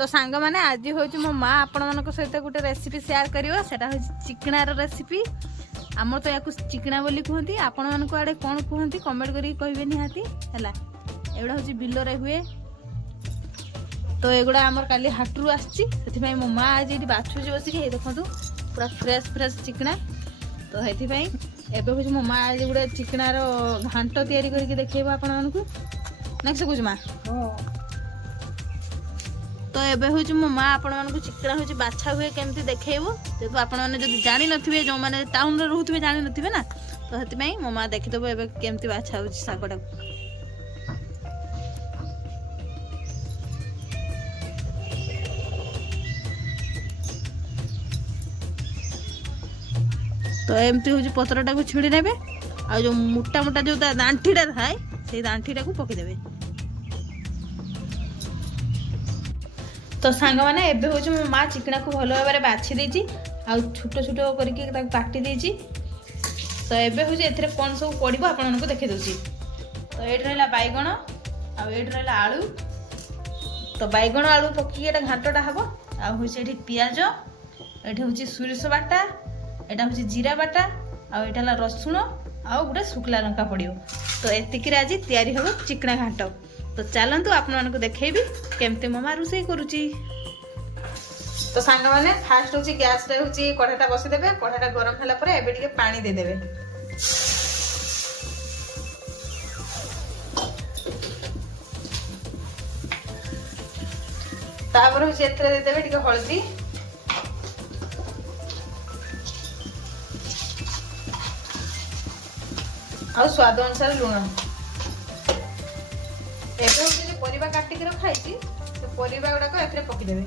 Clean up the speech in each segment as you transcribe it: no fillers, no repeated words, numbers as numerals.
तो सांग मैंने आज हूँ मो माँ आपण मान सहित गोटे रेसिपी सेयार कर चिकणार रेसिपी आम तो या चिकना बोली कहती आपण मान आड़े कौन कहती कमेंट करके कहे निहाती है एगुड़ा हूँ बिलरे हुए तो एगुड़ा आमर काली हाटू आसी मो माँ आज ये बाछुची बसिक देखो पूरा फ्रेश फ्रेश चिकना तो ये एवं हूँ मो माँ आज गोटे चिकनार घांट तैयारी करके देखेब आपण मानक नेक्स्ट कुछ माँ तो एबे हूँ मो माँ आपण मानक चिकना हूँ बाछा हुए केमती देखो जेहतु आपण मैंने जानी नथिबे जो मैंने टाउन रे रहउथिबे जानी नथिबे ना तो हेति मो माँ देखिदेव एबे केमती बाछा हूँ सागटा तो एमती हूँ पत्रटा को छिड़ी नेबे आ जो मोटा मोटा जो दांठीटा थाए से दांठीटा को पकईदेवे तो सांग मैंने एबे हूँ मो माँ चिकना को भल भाव में बाछी देती आ छोट छोट करके काटी देती तो एबे हूँ ए कौन सब पड़ो आपण को देखी दूसरी तो ये रहा बैगण आठ रहा आलू तो बैगण आलू पकई घाटटा हम आ हूँ पियाज ये हूँ सोरिष बाटा यहाँ हूँ जीरा बाटा आटा रसुण आ गोटे शुक्ला लंका पड़ो तो एतिक आज तैयारी हम चिकना घाट तो चलतु आपको देखी केमती मो माँ रोषे करुच्ची तो सांग मैंने फास्ट हूँ गैस रे हूँ कढ़ाटा बसईदे कढ़ाटा गरम है एबे पानी देदेवे तापर हूँ देदेवे हल्दी आ स्वाद अनुसार लुण एबे जो परिबा काटिक रखाई तो परिबा गुड़ाक एथरे पकईदेवे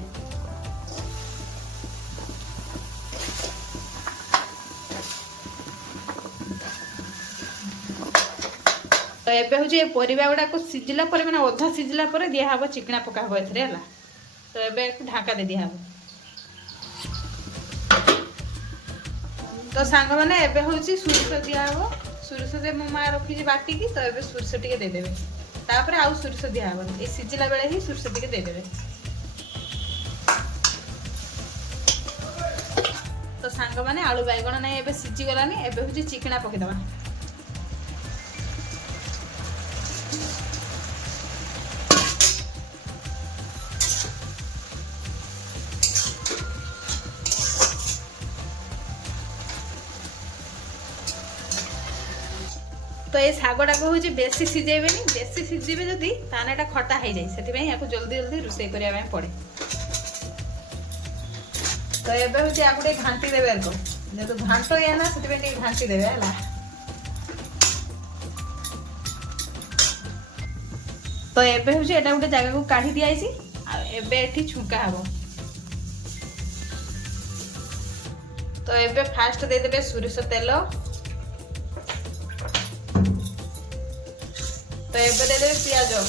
तो एबे हूँ परिबा गुड़ाक सिझिला मैंने अधा सिझिला दिहब चिकना पका हम एथरे है तो एबे ढाका दे दिहब तो सांग मैंने एबे हूँ सोरिष दिहब सोरिष दे मो माँ रखी बाटिकी तो ये सोरिष टे देदेवे तापर आउ सोरिष दिहब ये सिझिला बेले ही सोरिष टे देदेवे तो सांग मैंने आलू बैगण ना एबे सिझी गलानी एबे हूँ चिकना पकईदवा तो ये शागटा को हूँ बेसी सीझेबे बेसी सीझे जदि ताने खटा हो जाए से या जल्दी जल्दी रोषे करने पड़े तो ये हूँ या गोटे घाटी देवे जेहतु घाट या ना से घाटी देवे है तो ये हूँ यहाँ गोटे जगह को काढ़ी दिखाई छुंका हम तो ये फास्ट देदेवे सोरिष तेल तो ये देदेवे पियाज और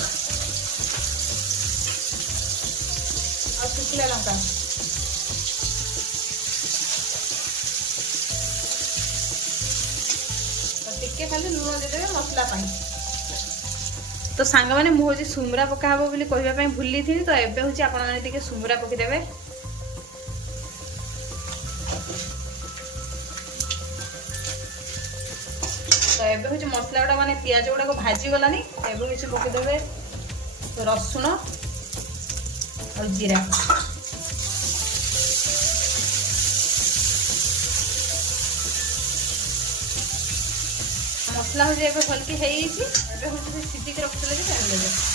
शुक्ला लंका टिके खाली लुण देदेवे मसला तो सांग मैंने मुझे सुमरा पका हम बोली कहवाई भूली थी तो ये हूँ आप सुमरा पकईदेवे तो ये हूँ मसला गुड़ा माने पियाज गुड़ा को भाजी गलानी एवं किसी पकईदेवे रसुण और जीरा मसला हूँ एवं हल्की हूँ सीटिक रखते देवे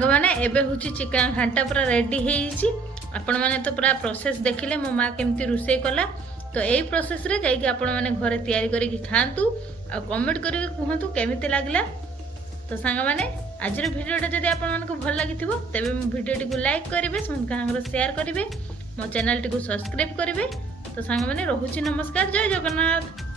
मैंने एबे हूँ चिकन घाटा पूरा रेडी आपण मैंने तो पूरा प्रोसेस देखिले मो माँ केमती रोषे कला तो यही प्रोसेस रे जाइए आपण मैंने घरे तैयारी करके खातु आ कमेंट करके कहतु केमिति लागला तो सांग मैंने आज भिडियोटा जब आपको भल लगी तेज भिडियोटी को लाइक करेंगे समस्त शेयर करेंगे मो चैनल टी को सब्सक्राइब करेंगे तो सांग मैंने रोची नमस्कार जय जगन्नाथ।